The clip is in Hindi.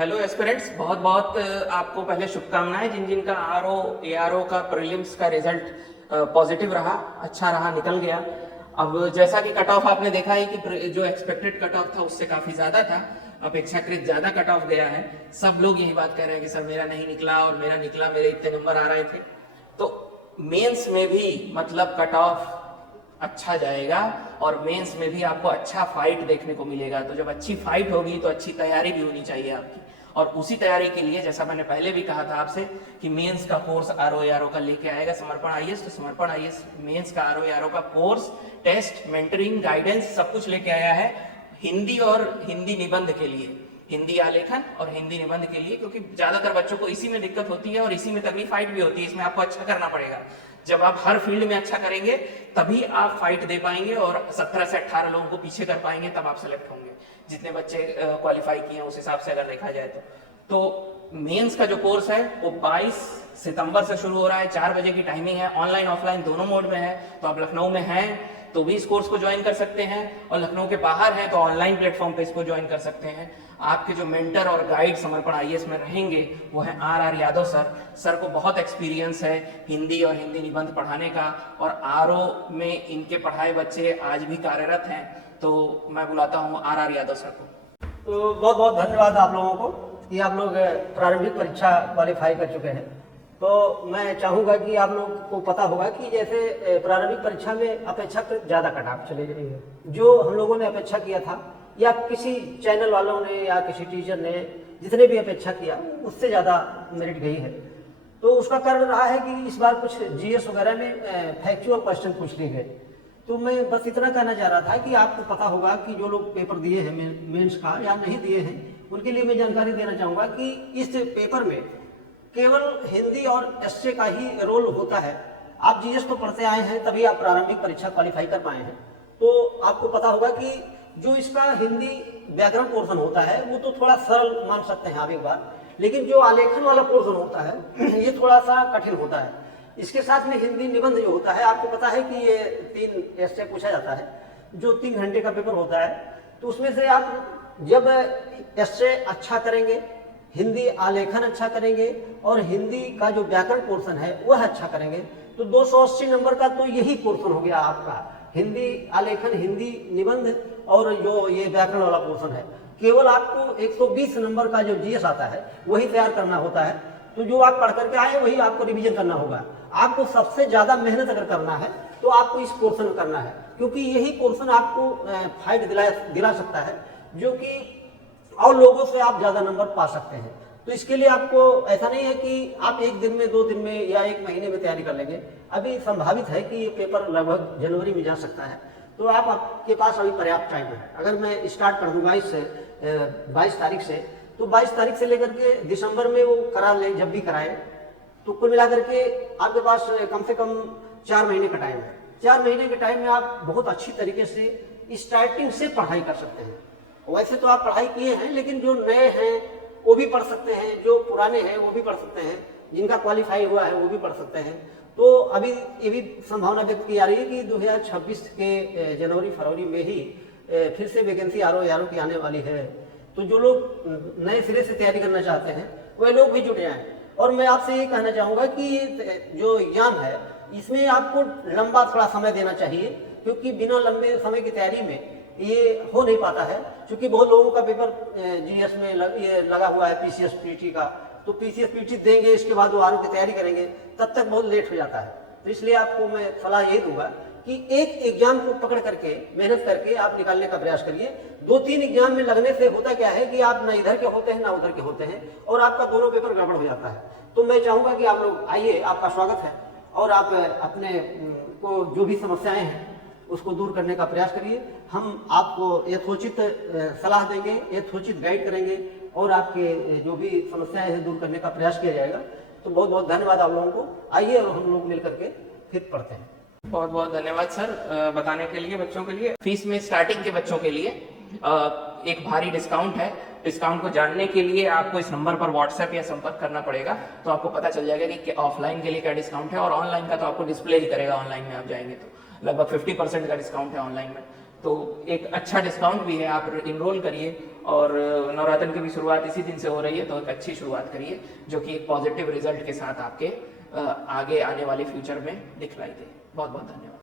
हेलो एस्पिरेंट्स, बहुत बहुत आपको पहले शुभकामनाएं। जिन जिन का आरओ एआरओ का प्रीलिम्स का रिजल्ट पॉजिटिव रहा, अच्छा रहा, निकल गया। अब जैसा कि कट ऑफ आपने देखा है कि जो एक्सपेक्टेड कट ऑफ था उससे काफी ज्यादा था, अपेक्षाकृत ज्यादा कट ऑफ गया है। सब लोग यही बात कह रहे हैं कि सर मेरा नहीं निकला और मेरा निकला, मेरे इतने नंबर आ रहे थे। तो मेंस में भी मतलब कट ऑफ अच्छा जाएगा और मेंस में भी आपको अच्छा फाइट देखने को मिलेगा। तो जब अच्छी फाइट होगी तो अच्छी तैयारी भी होनी चाहिए आपकी, और उसी तैयारी के लिए जैसा मैंने पहले भी कहा था आपसे कि मेंस का कोर्स आरओ का लेके आएगा समर्पण आईएएस। तो समर्पण आईएएस मेंस का आरओ का कोर्स, टेस्ट, मेंटरिंग, गाइडेंस सब कुछ लेके आया है हिंदी और हिंदी निबंध के लिए, हिंदी आलेखन और हिंदी निबंध के लिए, क्योंकि ज्यादातर बच्चों को इसी में दिक्कत होती है और इसी में तगड़ी फाइट भी होती है। इसमें आपको अच्छा करना पड़ेगा। जब आप हर फील्ड में अच्छा करेंगे तभी आप फाइट दे पाएंगे और 17 से 18 लोगों को पीछे कर पाएंगे, तब आप सेलेक्ट होंगे। जितने बच्चे क्वालिफाई किए हैं उस हिसाब से अगर देखा जाए तो मेंस का जो कोर्स है वो 22 सितंबर से शुरू हो रहा है। 4 बजे की टाइमिंग है, ऑनलाइन ऑफलाइन दोनों मोड में है। तो आप लखनऊ में हैं तो भी इस कोर्स को ज्वाइन कर सकते हैं, और लखनऊ के बाहर हैं तो ऑनलाइन प्लेटफॉर्म पे इसको ज्वाइन कर सकते हैं। आपके जो मेंटर और गाइड समर्पण आईएएस में रहेंगे वो है आर यादव सर। सर को बहुत एक्सपीरियंस है हिंदी और हिंदी निबंध पढ़ाने का, और आरओ में इनके पढ़ाए बच्चे आज भी कार्यरत हैं। तो मैं बुलाता हूँ आर यादव सर को। तो बहुत बहुत धन्यवाद आप लोगों को कि आप लोग प्रारंभिक परीक्षा क्वालिफाई कर चुके हैं। तो मैं चाहूँगा कि आप लोगों को पता होगा कि जैसे प्रारंभिक परीक्षा में अपेक्षाकृत ज़्यादा कट ऑफ चले गई है। जो हम लोगों ने अपेक्षा किया था, या किसी चैनल वालों ने या किसी टीचर ने जितने भी अपेक्षा किया उससे ज़्यादा मेरिट गई है। तो उसका कारण रहा है कि इस बार कुछ जीएस वगैरह में फैक्चुअल क्वेश्चन पूछ लिए गए। तो मैं बस इतना कहना चाह रहा था कि आपको पता होगा कि जो लोग पेपर दिए हैं मेंस का या नहीं दिए हैं, उनके लिए मैं जानकारी देना चाहूँगा कि इस पेपर में केवल हिंदी और एसए का ही रोल होता है। आप जीएस तो पढ़ते आए हैं तभी आप प्रारंभिक परीक्षा क्वालिफाई कर पाए हैं। तो आपको पता होगा कि जो इसका हिंदी व्याकरण पोर्शन होता है वो तो थोड़ा सरल मान सकते हैं आप एक बार, लेकिन जो आलेखन वाला पोर्शन होता है ये थोड़ा सा कठिन होता है। इसके साथ में हिंदी निबंध जो होता है, आपको पता है कि ये 3 एस्से पूछा जाता है, जो 3 घंटे का पेपर होता है। तो उसमें से आप जब एस्से अच्छा करेंगे, हिंदी आलेखन अच्छा करेंगे और हिंदी का जो व्याकरण पोर्शन है वह अच्छा करेंगे, तो 280 नंबर का तो यही पोर्शन हो गया आपका, हिंदी आलेखन, हिंदी निबंध और जो ये व्याकरण वाला पोर्शन है। केवल आपको 120 नंबर का जो जीएस आता है वही तैयार करना होता है। तो जो आप पढ़ करके आए वही आपको रिवीजन करना होगा। आपको सबसे ज्यादा मेहनत अगर करना है तो आपको इस पोर्शन करना है, क्योंकि यही पोर्शन आपको फाइट दिला सकता है, जो कि और लोगों से आप ज्यादा नंबर पा सकते हैं। तो इसके लिए आपको ऐसा नहीं है कि आप 1 दिन में, 2 दिन में या 1 महीने में तैयारी कर लेंगे। अभी संभावित है कि ये पेपर लगभग जनवरी में जा सकता है। तो आपके पास अभी पर्याप्त टाइम है। अगर मैं स्टार्ट कर दूँ 22 तारीख से, तो 22 तारीख से लेकर के दिसंबर में वो करा ले, जब भी कराए, तो कुल मिलाकर के आपके पास कम से कम 4 महीने का टाइम है। 4 महीने के टाइम में आप बहुत अच्छी तरीके से स्टार्टिंग से पढ़ाई कर सकते हैं। वैसे तो आप पढ़ाई किए हैं, लेकिन जो नए हैं वो भी पढ़ सकते हैं, जो पुराने हैं वो भी पढ़ सकते हैं, जिनका क्वालिफाई हुआ है वो भी पढ़ सकते हैं। तो अभी ये भी संभावना व्यक्त की जा रही है कि 2026 के जनवरी फरवरी में ही फिर से वैकेंसी आरओ की आने वाली है। तो जो लोग नए सिरे से तैयारी करना चाहते हैं वह लोग भी जुट जाएं। और मैं आपसे ये कहना चाहूँगा कि ये जो एग्जाम है इसमें आपको लंबा थोड़ा समय देना चाहिए, क्योंकि बिना लंबे समय की तैयारी में ये हो नहीं पाता है। क्योंकि बहुत लोगों का पेपर जीएस में ये लगा हुआ है पीसीएस पीटी का, तो पीसीएस पीटी देंगे, इसके बाद वो आरओ की तैयारी करेंगे, तब तक बहुत लेट हो जाता है। तो इसलिए आपको मैं सलाह ये दूंगा कि एक एग्जाम को पकड़ करके मेहनत करके आप निकालने का प्रयास करिए। 2-3 एग्जाम में लगने से होता क्या है कि आप ना इधर के होते हैं ना उधर के होते हैं, और आपका दोनों पेपर गड़बड़ हो जाता है। तो मैं चाहूँगा कि आप लोग आइए, आपका स्वागत है, और आप अपने को जो भी समस्याएं हैं उसको दूर करने का प्रयास करिए। हम आपको यथोचित सलाह देंगे, यथोचित गाइड करेंगे, और आपके जो भी समस्याएं हैं दूर करने का प्रयास किया जाएगा। तो बहुत बहुत धन्यवाद आप लोगों को। आइए और हम लोग मिल करके फिर पढ़ते हैं। बहुत बहुत धन्यवाद सर बताने के लिए बच्चों के लिए। फीस में स्टार्टिंग के बच्चों के लिए एक भारी डिस्काउंट है। डिस्काउंट को जानने के लिए आपको इस नंबर पर व्हाट्सएप या संपर्क करना पड़ेगा, तो आपको पता चल जाएगा कि ऑफलाइन के लिए क्या डिस्काउंट है, और ऑनलाइन का तो आपको डिस्प्ले ही करेगा। ऑनलाइन में आप जाएंगे तो लगभग 50% का डिस्काउंट है ऑनलाइन में। तो एक अच्छा डिस्काउंट भी है, आप इनरोल करिए और नवरात्र की भी शुरुआत इसी दिन से हो रही है, तो एक अच्छी शुरुआत करिए जो कि एक पॉजिटिव रिजल्ट के साथ आपके आगे आने वाले फ्यूचर में दिखलाई दे। बहुत बहुत धन्यवाद।